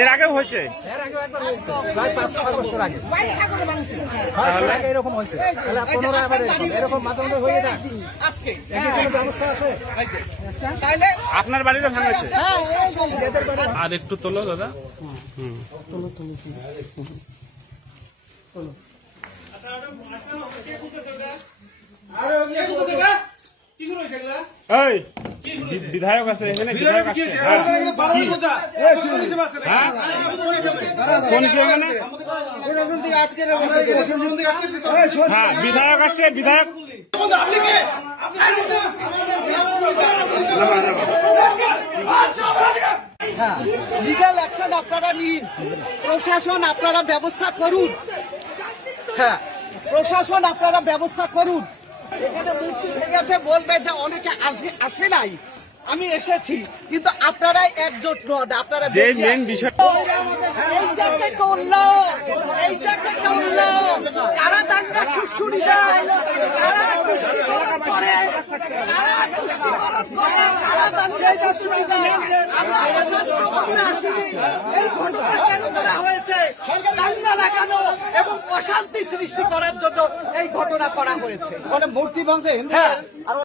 এর আগেও হয়েছে, প্রায় 5-6 বছর আগে এরকম হয়েছে। পুনরায় আবার এরকম মাঝে মাঝে হয়ে যায়। কোনো ব্যবস্থা আছে? আপনার বাড়িতে ভাঙাচ্ছে। আর একটু তোলো দাদা। এই বিধায়ক আছে এখানে, বিধায়ক আছে। কোন মানে? হ্যাঁ, বিধায়ক আসছে, বিধায়ক। লিগ্যাল অ্যাকশন আপনারা নিন, প্রশাসন আপনারা ব্যবস্থা করুন। হ্যাঁ, প্রশাসন আপনারা ব্যবস্থা করুন। এখানে মূর্তি ভেঙেছে বলবে যে অনেকে আসে নাই, আমি এসেছি, কিন্তু আপনারাই একজোট নন। আপনারা যে মেন বিষয় এইটাকে করলো, এইটাকে করলো, তারা দাঙ্গা সুশুরি দেয়, তারা দুষ্কৃতিকরণ করে, তারা দুষ্কৃতিকরণ করে, তারা দাঙ্গা সুশুরি দেয়। আমরা প্রশাসনকে আসিনি, এই ঘটনা কেন করা হয়েছে? দাঙ্গা লাগানো এবং অশান্তি সৃষ্টি করার জন্য এই ঘটনা করা হয়েছে। মূর্তি ভাঙছে। হ্যাঁ।